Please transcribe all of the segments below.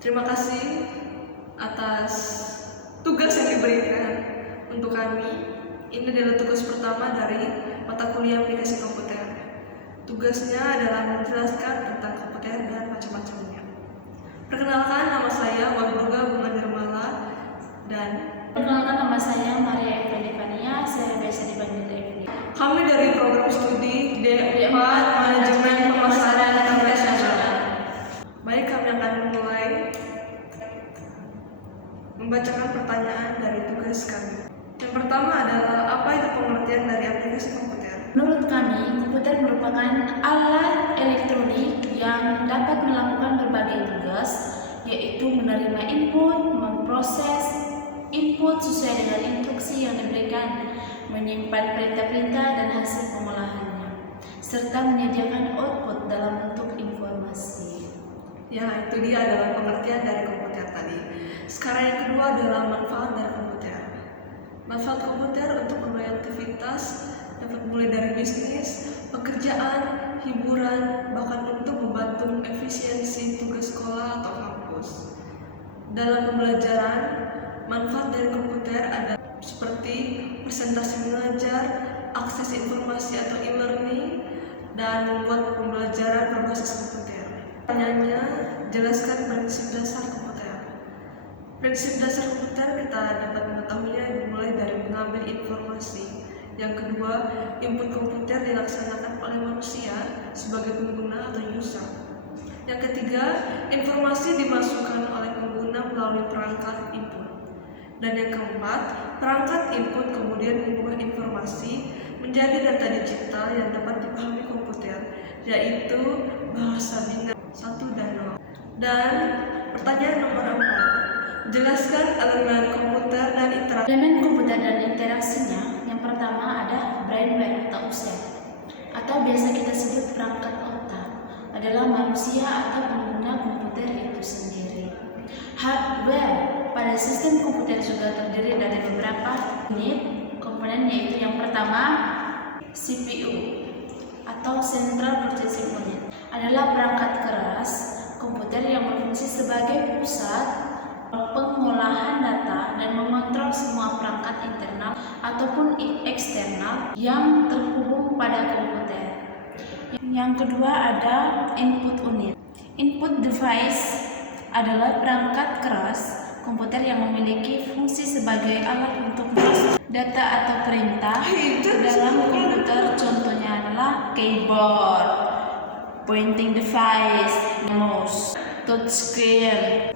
Terima kasih atas tugas yang diberikan untuk kami. Ini adalah tugas pertama dari mata kuliah aplikasi komputer. Tugasnya adalah menjelaskan tentang komputer dan macam-macamnya. Perkenalkan, nama saya Walburga Bunga Nirmala dan Perkenalkan, nama saya Maria Effendi Fania, saya biasa dipanggil Effendi. kami dari program studi D4 Manajemen Pemasaran Internasional. Baik, kami akan mulai membacakan pertanyaan dari tugas kami. Yang pertama adalah, apa itu pengertian dari aplikasi komputer? Menurut kami, komputer merupakan alat elektronik yang dapat melakukan berbagai tugas, yaitu menerima input, memproses input sesuai dengan instruksi yang diberikan, menyimpan perintah-perintah dan hasil pengolahannya, serta menyediakan output dalam bentuk informasi. Ya, itu dia adalah pengertian dari komputer tadi. Sekarang yang kedua adalah manfaat dari komputer. Manfaat komputer untuk berbagai aktivitas dapat mulai dari bisnis, pekerjaan, hiburan, bahkan untuk membantu efisiensi tugas sekolah atau kampus. Dalam pembelajaran, manfaat dari komputer ada seperti presentasi mengajar, akses informasi atau e-learning, dan membuat pembelajaran berbasis komputer. Pertanyaannya, jelaskan prinsip dasar komputer. Prinsip dasar komputer kita dapat mengetahuinya dimulai dari mengambil informasi. Yang kedua, input komputer dilaksanakan oleh manusia sebagai pengguna atau user. Yang ketiga, informasi dimasukkan oleh pengguna melalui perangkat input. Dan yang keempat, perangkat input kemudian mengubah informasi menjadi data digital yang dapat dipahami komputer, yaitu bahasa binaris 1 dan 0. Dan pertanyaan nomor 4, jelaskan elemen komputer dan interaksi. Elemen komputer dan interaksinya, yang pertama ada brainware atau sel, atau biasa kita sebut perangkat otak, adalah manusia atau pengguna komputer itu sendiri. Hardware pada sistem komputer juga terdiri dari beberapa unit komponen, yaitu yang pertama CPU atau Central Processing Unit, adalah perangkat keras komputer yang berfungsi sebagai pusat pengolahan data dan mengontrol semua perangkat internal ataupun eksternal yang terhubung pada komputer. Yang kedua ada input unit. Input device adalah perangkat keras komputer yang memiliki fungsi sebagai alat untuk masuk data atau perintah ke dalam komputer. Contohnya adalah keyboard, pointing device, mouse, touchscreen,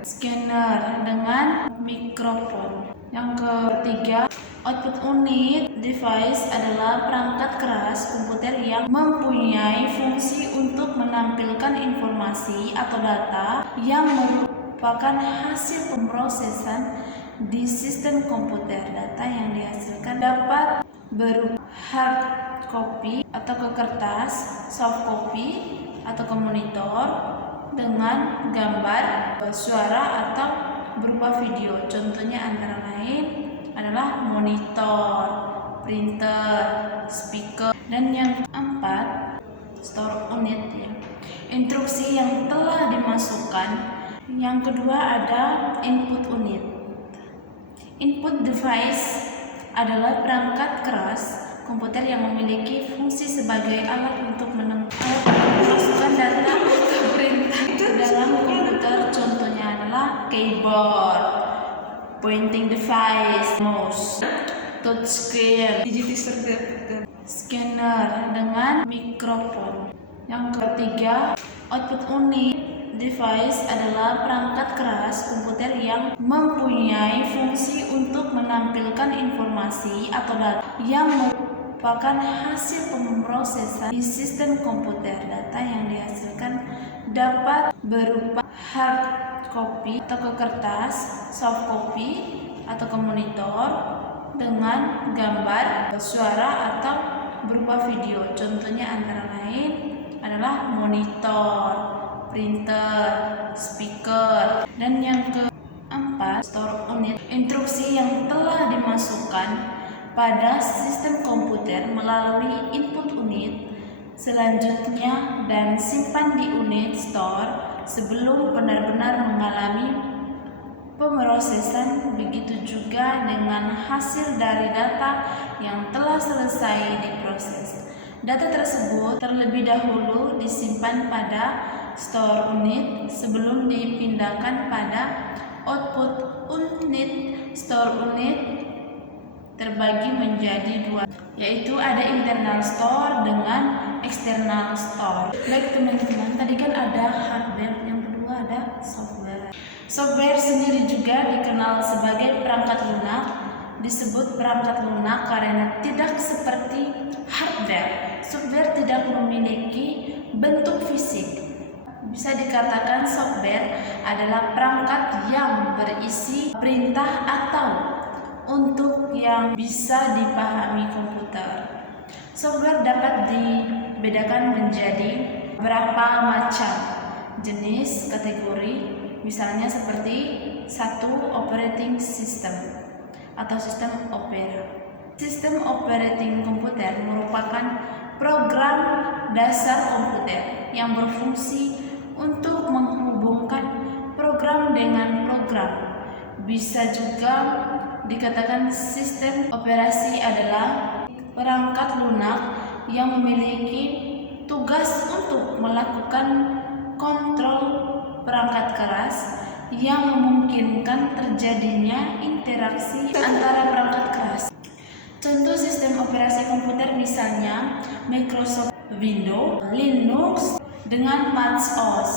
scanner dengan mikrofon. Yang ketiga, output unit device adalah perangkat keras komputer yang mempunyai fungsi untuk menampilkan informasi atau data yang merupakan hasil pemrosesan di sistem komputer. Data yang dihasilkan dapat berupa hard copy atau ke kertas, soft copy atau ke monitor dengan gambar, suara atau berupa video. Contohnya antara lain adalah monitor, printer, speaker. Dan yang keempat, store unit ya. Instruksi yang telah dimasukkan. Yang kedua ada input unit. Input device adalah perangkat keras komputer yang memiliki fungsi sebagai alat untuk memasukkan data ke perintah ke dalam komputer. Contohnya adalah keyboard, pointing device, mouse, touchscreen, scanner dengan mikrofon. Yang ketiga, output unit device adalah perangkat keras komputer yang mempunyai fungsi untuk menampilkan informasi atau data yang merupakan hasil pemrosesan di sistem komputer. Data yang dihasilkan dapat berupa hard copy atau ke kertas, soft copy atau ke monitor dengan gambar, suara atau berupa video. Contohnya antara lain adalah monitor, printer, speaker. Dan yang keempat, store unit. Instruksi yang telah dimasukkan pada sistem komputer melalui input unit selanjutnya dan simpan di unit store sebelum benar-benar mengalami pemrosesan. Begitu juga dengan hasil dari data yang telah selesai diproses. Data tersebut terlebih dahulu disimpan pada store unit sebelum dipindahkan pada output unit. Store unit terbagi menjadi dua, yaitu ada internal store dengan external store. Baik teman-teman, tadi kan ada hardware, yang kedua ada software. Software sendiri juga dikenal sebagai perangkat lunak. Disebut perangkat lunak karena tidak seperti hardware. Software tidak memiliki bentuk fisik. Bisa dikatakan software adalah perangkat yang berisi perintah atau untuk yang bisa dipahami komputer. Software dapat dibedakan menjadi beberapa macam jenis kategori, misalnya seperti 1. Operating system atau sistem opera. Sistem operating komputer merupakan program dasar komputer yang berfungsi untuk menghubungkan program dengan program. Bisa juga dikatakan sistem operasi adalah perangkat lunak yang memiliki tugas untuk melakukan kontrol perangkat keras yang memungkinkan terjadinya interaksi antara perangkat keras. Contoh sistem operasi komputer misalnya Microsoft Windows, Linux dengan Mac OS.